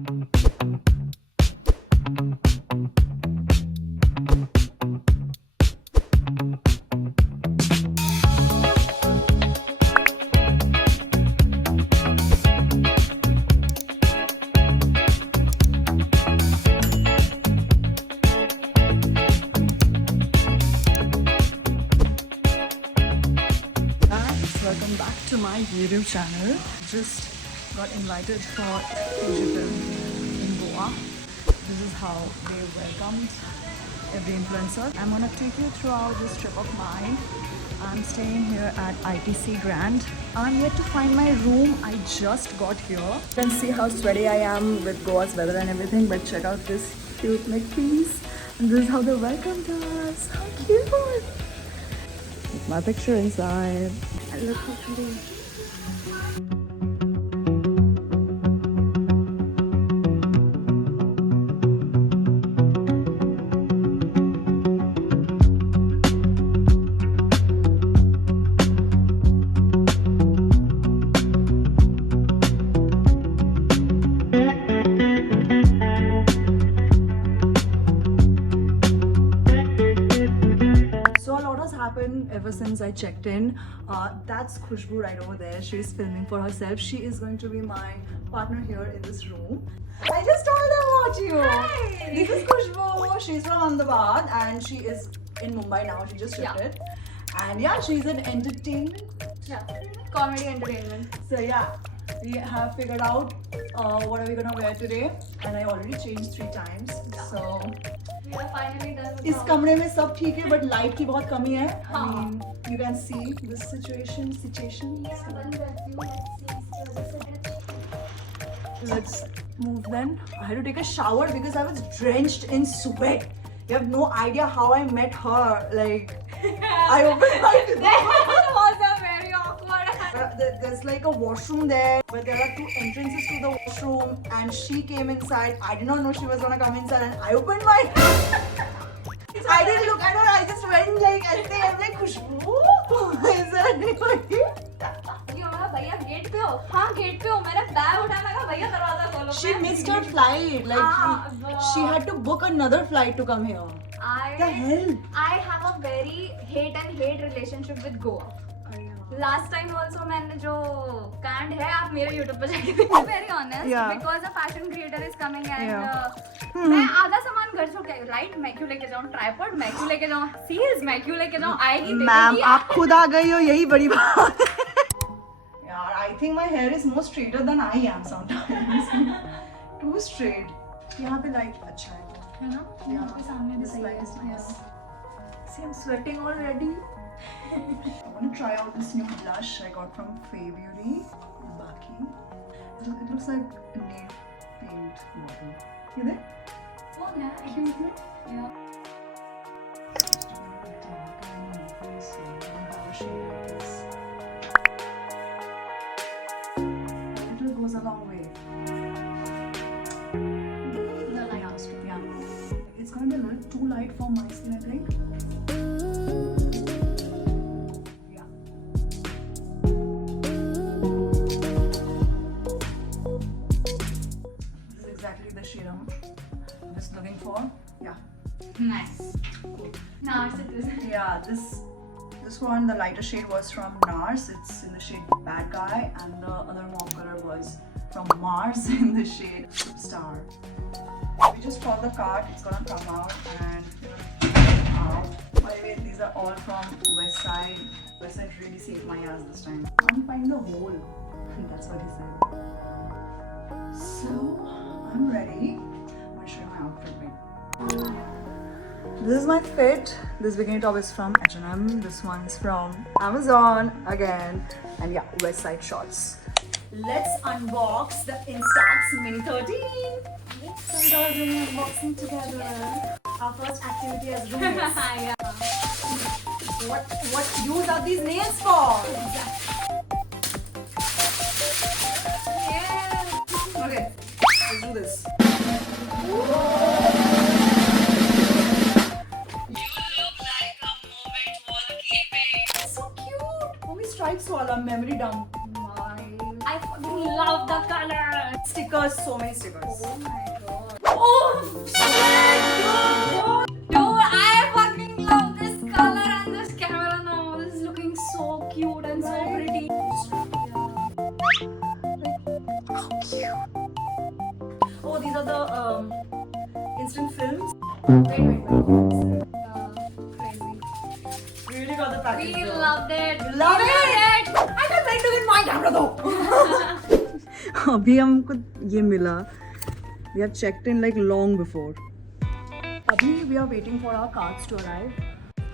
Welcome back to my YouTube channel. Just got invited for Fujifilm in Goa. This is how they welcomed every influencer. I'm gonna take you throughout this trip of mine. I'm staying here at ITC Grand. I'm yet to find my room. I just got here. You can see how sweaty I am with Goa's weather and everything, but check out this cute neck piece. And this is how they welcomed us. How cute! With my picture inside. And look how pretty. Happened ever since I checked in. That's Khushbu right over there. She's filming for herself. She is going to be my partner here in this room. I just told her about you. Hi. This is Khushbu. She's from Ahmedabad and she is in Mumbai now. She just shifted. And yeah, she's an entertainment. Yeah, comedy entertainment. So yeah, we have figured out what are we gonna wear today. And I already changed 3 times. So We are finally done with इस all. कमरे में सब ठीक है but light की बहुत कमी है. I हाँ. mean, you can see this situation. Yeah, बंद करती हूँ. Let's see. Let's move then. I had to take a shower because I was drenched in sweat. You have no idea how I met her. Like, I opened my That was a very awkward. There's like a washroom there, but there are 2 entrances to the washroom, and she came inside. I did not know she was gonna come inside, and I opened my. I didn't look at her. I just went like, I'm like, Khushbu, is there anybody? You know, भैया gate पे हो? हाँ gate पे हो. मैंने bag उठाया मैं कहा भैया दरवाजा खोलो. She missed her flight. Like she had to book another flight to come here. What the hell? I have a very hate and hate relationship with Goa. Last time also मैंने जो कांड है आप मेरे YouTube पे जाके देखो. Very honest, Yeah. because a fashion creator is coming and Yeah. मैं आधा सामान घर चुके हैं. लाइट मैं क्यों लेके जाऊँ, ट्राइपॉड मैं क्यों लेके जाऊँ, सील्स मैं क्यों लेके जाऊँ, आएगी मैम देखेगी. आप खुद आ गई हो यही बड़ी बात है. यार I think my hair is more straighter than I am sometimes. Too straight. यहाँ पे लाइट अच्छा है. है ना? Yeah. सामने भी This सही light है. is nice. See, I'm sweating already. I want to try out this new blush I got from Faye Beauty. Baki. It looks like a nail paint bottle. You there? Oh, nice. Cute, right? Yeah. It goes a long way. The light. Yeah. It's gonna be a little too light for my skin, I think. Yeah. This is exactly the shade I'm just looking for. Yeah. Nice. Nice it is. Yeah, this one, the lighter shade was from NARS. It's in the shade Bad Guy, and the other mauve color was from Mars in the shade Star. We just follow the cart, it's gonna come out and out. By the way, these are all from Westside. Westside really saved my ass this time. Can't find the hole. That's what he said. So, I'm ready. I'm gonna show you my outfit. Wait. This is my fit. This bikini top is from H&M. This one's from Amazon again. And yeah, West Side shorts. Let's unbox the Instax Mini 13. So we're all doing unboxing together. Our first activity as roommates. Yeah. What use are these nails for? Yeah. Okay, let's do this. So cute. Stripes wala memory dump. I fucking love the color. Stickers, so many stickers. Oh my god. Oh shit, dude, I fucking love this color and this camera now. This is looking so cute and so pretty. Oh, these are the instant films. Wait. Crazy. Really got the package. We though. loved it. Love We it. I can't wait to get my camera though. अभी हमको ये मिला. We have checked in like long before. अभी we are waiting for our cards to arrive.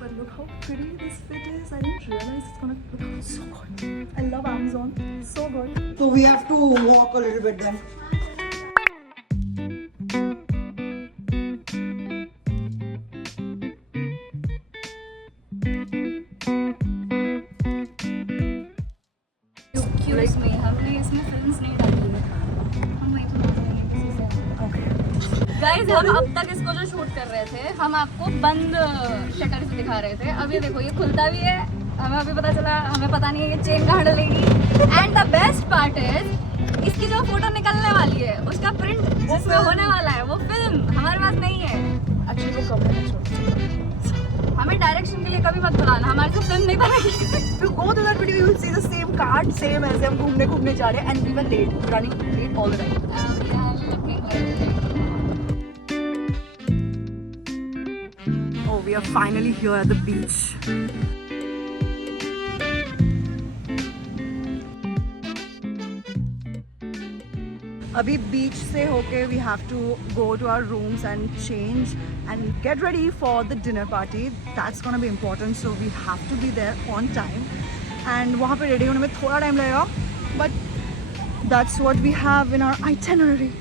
But look how pretty this fit is. I didn't realize it's gonna look so good. I love Amazon. So good. So we have to walk a little bit then. Excuse me, हमने इसमें films नहीं डाली है. हम वहीं पे डाल देंगे किसी से. गाइस हम अब तक इसको जो शूट कर रहे थे हम आपको बंद शटर से दिखा रहे थे. अब ये देखो ये खुलता भी है. हमें अभी पता चला, हमें पता नहीं है ये चेन कहाँ डलेगी. And the best part is इसकी जो फोटो निकलने वाली है उसका प्रिंट जिसमें होने वाला है वो फिल्म हमारे पास नहीं है. Actually वो कमरे में छोड़. हमें डायरेक्शन के लिए कभी मत बुलाना, हमारे से फिल्म नहीं बनेगी. If you go to that video, you will see the same card, same as हम घूमने जा रहे हैं, and we were late, running late all the time. Oh, we are finally here at the beach. अभी बीच से होके we have to go to our rooms and change and get ready for the dinner party. That's gonna be important, so we have to be there on time. And वहाँ पे ready होने में थोड़ा time लगेगा, but that's what we have in our itinerary.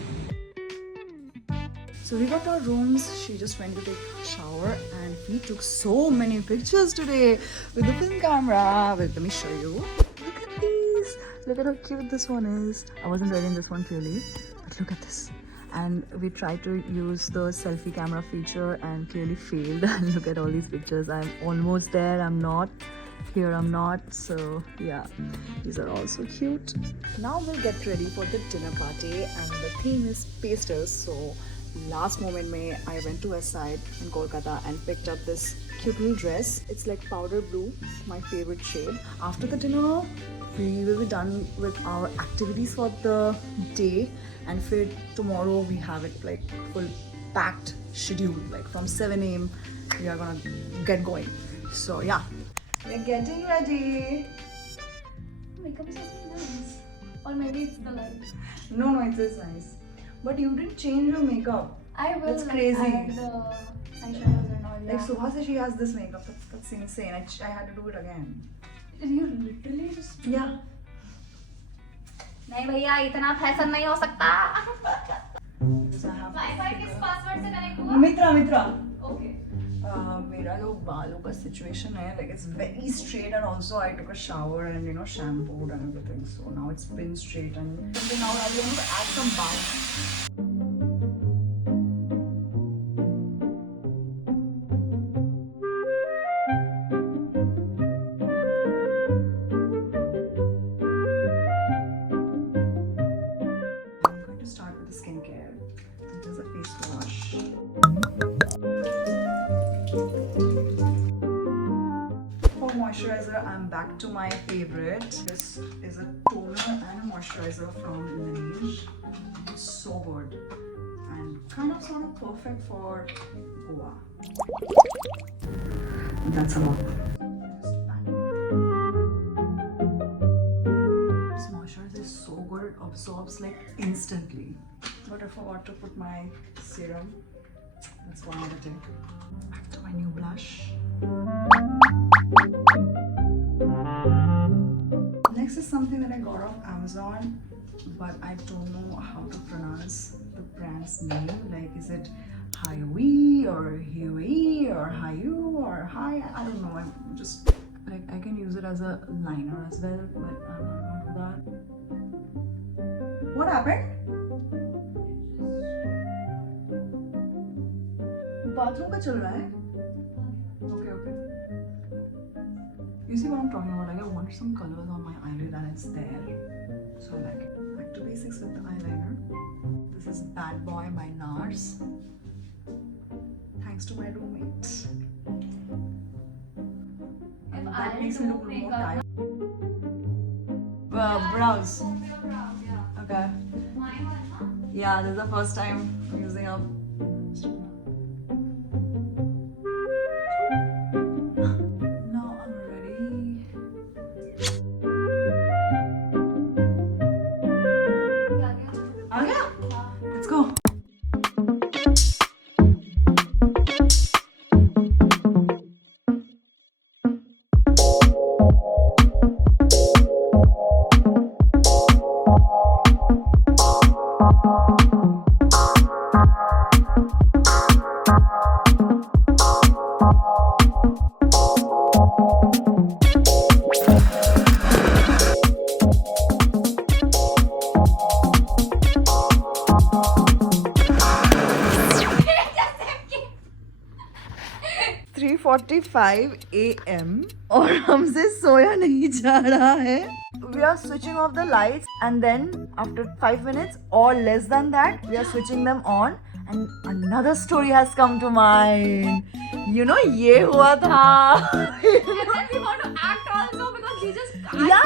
So we got our rooms. She just went to take a shower, and we took so many pictures today with the film camera. Wait, let me show you. Look at these. Look at how cute this one is. I wasn't ready in this one clearly, but look at this. And we tried to use the selfie camera feature and clearly failed. Look at all these pictures. I'm almost there. I'm not. Here I'm not. So yeah, these are also cute. Now we'll get ready for the dinner party, and the theme is pastels. So last moment I went to West Side in Kolkata and picked up this cute little dress. It's like powder blue, my favorite shade. After the dinner, we will be done with our activities for the day, and for tomorrow we have it like full packed schedule. Like from 7 a.m. we are gonna get going. So yeah, we're getting ready. Makeup is looking nice. Or maybe it's the light. No, it is nice. But you didn't change your makeup. I will. That's crazy. Add the eyeshadows and all. Like Subhasa, she has this makeup. That's insane. I had to do it again. You literally just. Yeah. नहीं भैया इतना fashion नहीं हो सकता. Because I have to wifi किस figure- password से connect हुआ? मित्रा. Okay. मेरा जो बालों का situation है, like it's very straight, and also I took a shower and shampooed and everything. So now it's been straight, and now I want to add some bounce. I'm going to start with the skincare. This is a face wash. For moisturizer, I'm back to my favorite. This is a toner and a moisturizer from Laneige. It's so good and kind of sort of perfect for Goa. That's a lot. This moisturizer is so good, it absorbs like instantly. But I forgot to put my serum. That's one other thing. Back to my new blush. Next is something that I got off Amazon, but I don't know how to pronounce the brand's name. Like, is it Hyui or Huey or Hayu or Hi? I don't know. I'm just like, I can use it as a liner as well, but I'm not gonna do that. What happened? Bathroom का चल रहा है? Okay. You see what I'm talking about? Like I wanted some colors on my eyelid and it's there. So like I to basics with the eyeliner. This is Bad Boy by NARS. Thanks to my roommate. And that makes me look more tired. Brows. Okay. Yeah, this is the first time I'm using a. Now I'm ready. आ गया? Let's go. AM और हमसे सोया नहीं जा रहा है. We are switching off the lights and then after 5 minutes or less than that we are switching them on and another story has come to mind. You know ये हुआ था. And then we want to act also because we just can't. Yeah,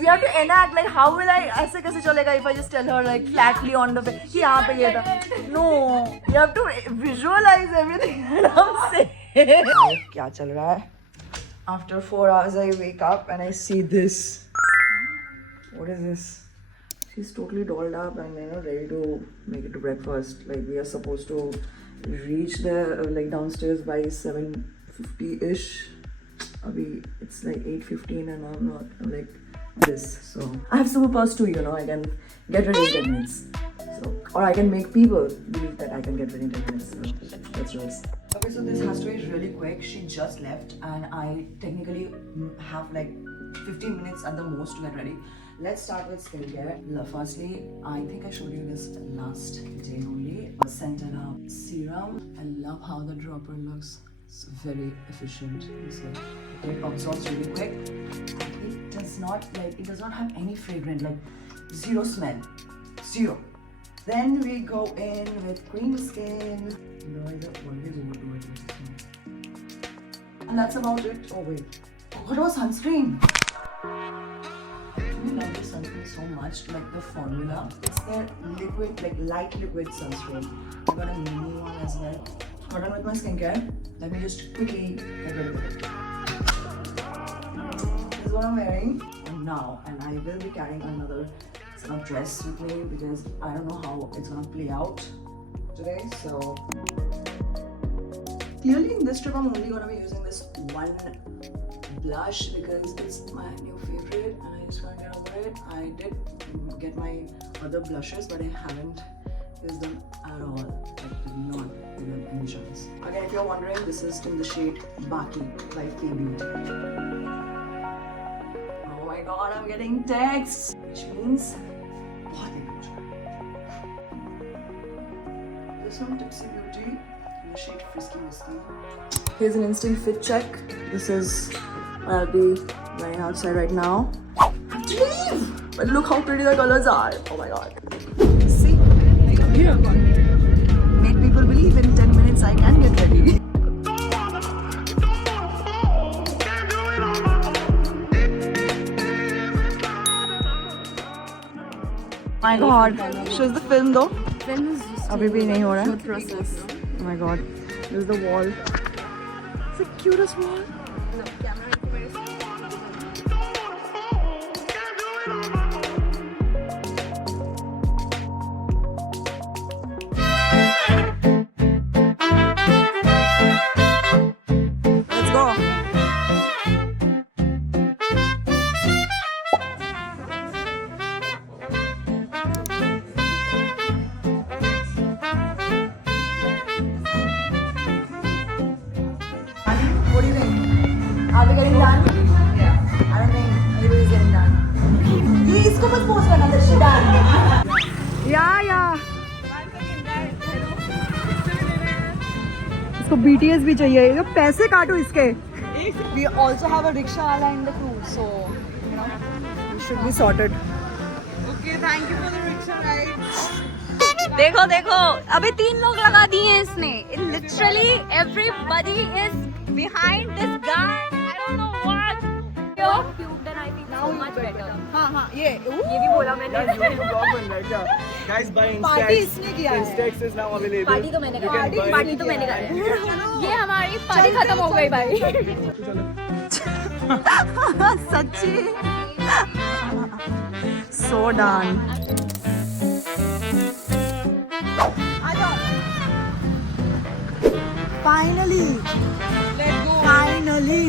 we have to enact like how will I ऐसे कैसे चलेगा if I just tell her like flatly on the face कि यहाँ पे ये था. No, you have to visualize everything that I'm saying. क्या चल रहा है? After 4 hours I wake up and I see this. What is this? She's totally dolled up and ready to make it to breakfast. Like we are supposed to reach there like downstairs by 7:50-ish. It's like 8:15 and I'm like this. So I have superpowers too, I can get ready in 10 minutes. So, or I can make people believe that I can get ready in 10 minutes. So let's do this. Okay, so this has to be really quick. She just left and I technically have like 15 minutes at the most to get ready. Let's start with skincare. Firstly, I think I showed you this last day only. A Centella serum. I love how the dropper looks. It's very efficient. It absorbs really quick. It does not have any fragrance, like zero smell. Zero. Then we go in with cream skin. And that's about it. Oh wait. What was sunscreen? I really love this sunscreen so much, like the formula. It's their liquid, like light liquid sunscreen. I got a mini one as well. Got on with my skincare. Let me just quickly get rid of it. This is what I'm wearing now, and I will be carrying another dress with me because I don't know how it's gonna play out today. So clearly in this trip I'm only gonna be using this one blush because it's my new favorite and I just can't get over it. I did get my other blushes but I haven't used them at all. I did not give them any chance. Again, if you're wondering, this is in the shade Baki by Phoebe. Oh my god, I'm getting texts, which means this one Tipsy Beauty in the shade Frisky Whiskey. Here's an instant fit check. This is what I'll be wearing outside right now. I have to leave! But look how pretty the colors are. Oh my god. See? I'm here. Made people believe in 10 minutes I can get ready. My god. Shows the film though. Film is just अभी भी नहीं हो रहा है. process. Oh my god. This is the wall. It's the cutest wall. No, camera is Let's go. What do you think? Are we getting done? Yeah. I don't think anybody's getting done. ये इसको मत post करना that she done. Yeah. इसको BTS भी चाहिए. ये पैसे काटो इसके. We also have a rickshaw wala in the crew, so we should be sorted. Okay, Thank you for the rickshaw ride. देखो देखो अभी 3 लोग लगा दिए हैं इसने. Literally everybody is behind this guy. I don't know what. Cubed and I think so much better. हाँ ये भी बोला मैंने. ब्लॉग बन रहा है क्या? Guys, buy party Instax. इसने किया है. Instax is now available. Party तो मैंने You can करी. buy- पार्टी तो मैंने करी. ये हमारी पार्टी खत्म हो गई भाई. सच्ची. So done. Finally. Let's go. Finally.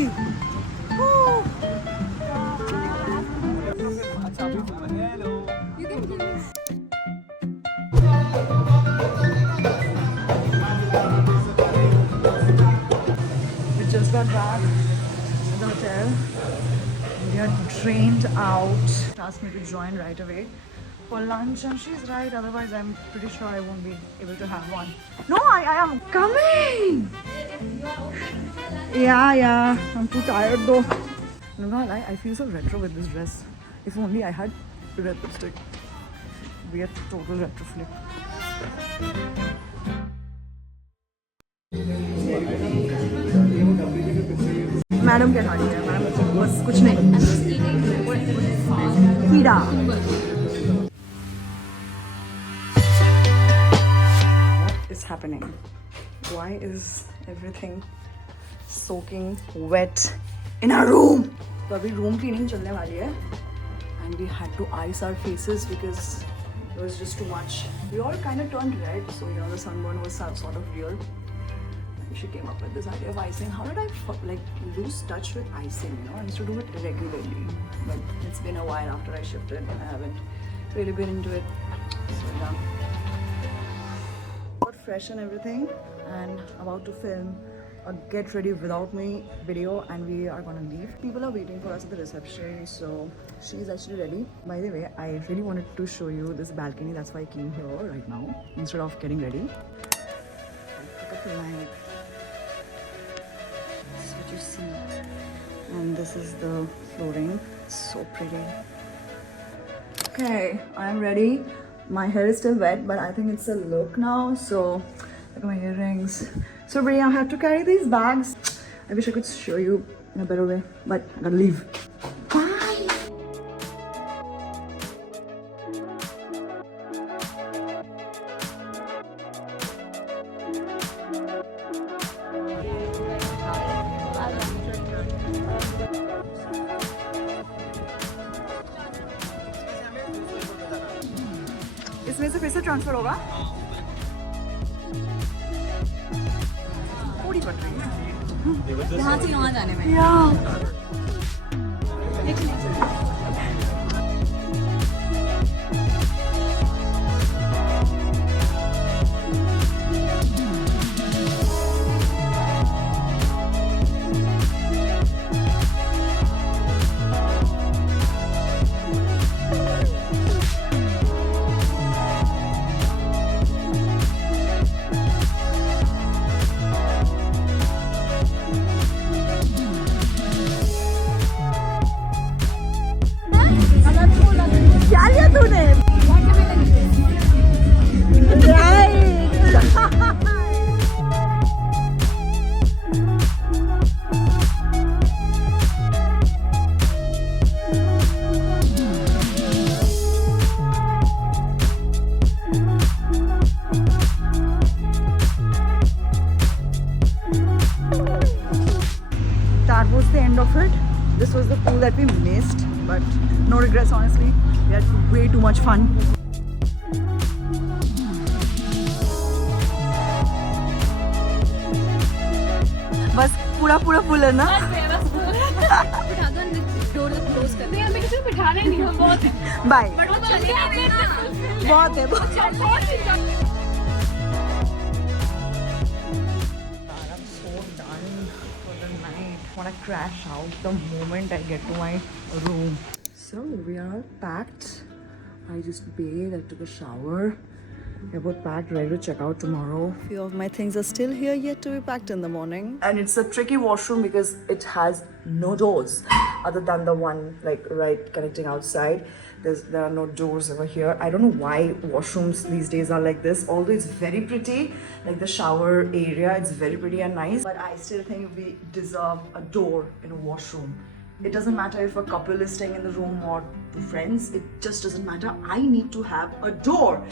Woo. Hello. We just got back to the hotel. We are drained out. She asked me to join right away for lunch, and she's right. Otherwise, I'm pretty sure I won't be able to have one. No, I am coming. Yeah. I'm too tired though. I'm not gonna lie, I feel so retro with this dress. If only I had red lipstick. Be a total retro flick. Madam क्या खा रही है? Madam बस कुछ नहीं. कीड़ा. What is happening? Why is everything soaking wet in our room? तो अभी room cleaning चलने वाली है, and we had to ice our faces because it was just too much. We all kind of turned red, so you know the sunburn was sort of real. She came up with this idea of icing. How did I lose touch with icing? You know, I used to do it regularly, but it's been a while after I shifted. I haven't really been into it. So yeah, got fresh and everything, and about to film a get ready without me video, and we are gonna leave. People are waiting for us at the reception, so she's actually ready. By the way, I really wanted to show you this balcony. That's why I came here right now instead of getting ready. Look at the light. This is what you see, and this is the flooring. It's so pretty. Okay, I'm ready. My hair is still wet, but I think it's a look now. So look at my earrings. So pretty. I have to carry these bags. I wish I could show you in a better way, but I gotta leave. Bye. इसमें से फिर से transfer होगा. पूरी पट रही है. यहाँ से यहाँ जाने में. क्या लिया तूने? That was the end of it. This was the pool that we missed, but no regrets honestly. We had way too much fun. बस पूरा फुल है ना? बिठा दो, डोर क्लोज कर दो. यार मैं किसी को बिठाना ही नहीं है. बहुत है. बाय. बहुत है. बहुत है. I'm so done for the night. I want to crash out the moment I get to my room. So we are all packed. I just bathed, I took a shower. We're both packed, ready to check out tomorrow. A few of my things are still here yet to be packed in the morning. And it's a tricky washroom because it has no doors other than the one like right connecting outside. There are no doors over here. I don't know why washrooms these days are like this. Although it's very pretty, like the shower area, it's very pretty and nice. But I still think we deserve a door in a washroom. It doesn't matter if a couple is staying in the room or two friends. It just doesn't matter. I need to have a door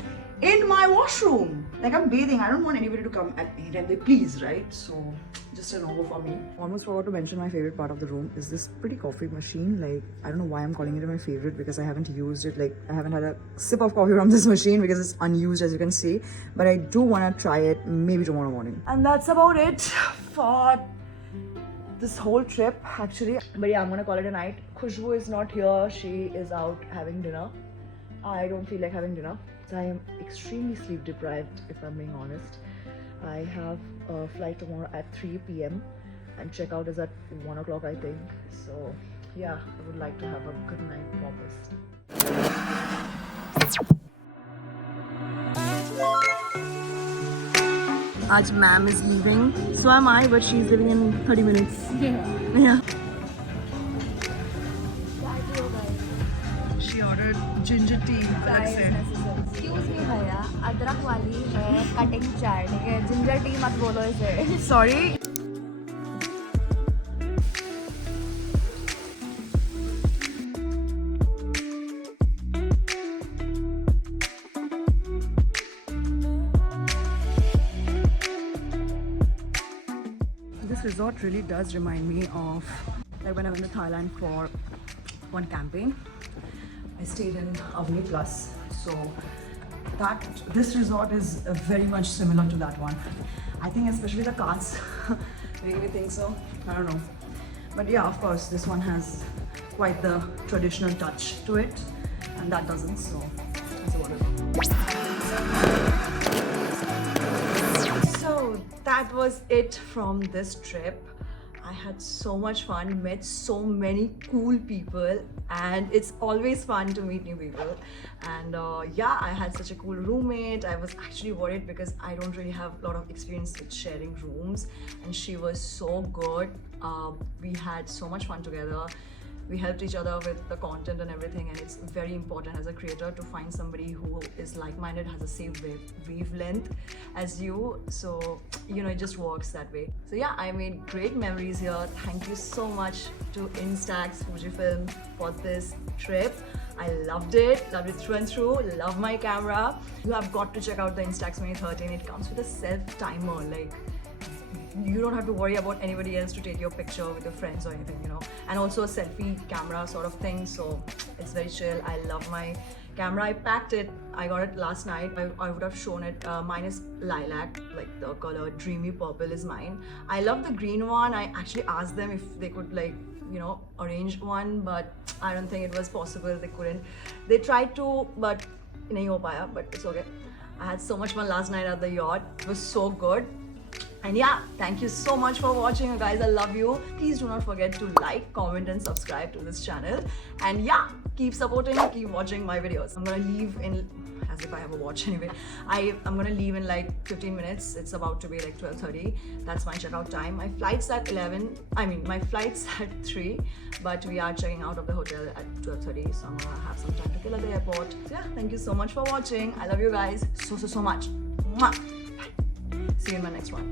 in my washroom. Like I'm bathing. I don't want anybody to come at any time they please, right? So just a no for me. Almost forgot to mention my favorite part of the room is this pretty coffee machine. Like I don't know why I'm calling it my favorite because I haven't used it. Like I haven't had a sip of coffee from this machine because it's unused as you can see. But I do want to try it maybe tomorrow morning. And that's about it for this whole trip actually. But yeah, I'm gonna call it a night. Khushbu is not here. She is out having dinner. I don't feel like having dinner. So I am extremely sleep deprived if I'm being honest. I have a flight tomorrow at 3 p.m. and checkout is at 1 o'clock I think. So yeah, I would like to have a good night proper. Aaj ma'am is leaving. So am I, but she's leaving in 30 minutes. Yeah. She ordered ginger tea. That's it. Excuse me भैया, अदरक वाली है cutting चाय, ठीक है? Ginger tea मत बोलो इसे. Sorry. This resort really does remind me of like when I went to Thailand for one campaign. I stayed in Avni Plus, so this resort is very much similar to that one. I think especially the cards really think so. I don't know, but yeah, of course this one has quite the traditional touch to it, and that doesn't. So that's what it is. So that was it from this trip. I had so much fun, met so many cool people, and it's always fun to meet new people. And yeah, I had such a cool roommate. I was actually worried because I don't really have a lot of experience with sharing rooms, and she was so good. We had so much fun together. We helped each other with the content and everything, and it's very important as a creator to find somebody who is like-minded, has the same wavelength as you. So you know, it just works that way. So yeah, I made great memories here. Thank you so much to Instax Fujifilm for this trip. I loved it through and through. Love my camera. You have got to check out the Instax Mini 13. It comes with a self timer. Like, you don't have to worry about anybody else to take your picture with your friends or anything, you know, and also a selfie camera sort of thing. So it's very chill. I love my camera. I packed it. I got it last night. I would have shown it. Mine is lilac, like the color dreamy purple is mine. I love the green one. I actually asked them if they could, like, you know, arrange one, but I don't think it was possible. They couldn't. They tried to, but nahi ho paya, but it's okay. I had so much fun last night at the yacht. It was so good. And yeah, thank you so much for watching, you guys. I love you. Please do not forget to like, comment and subscribe to this channel. And yeah, keep supporting, keep watching my videos. I'm gonna leave in, as if I have a watch anyway. I'm gonna leave in like 15 minutes. It's about to be like 12:30. That's my checkout time. My flight's at 11. I mean, my flight's at 3, but we are checking out of the hotel at 12:30. So I'm gonna have some time to kill at the airport. So yeah, thank you so much for watching. I love you guys so much. Mwah. Bye. See you in my next one.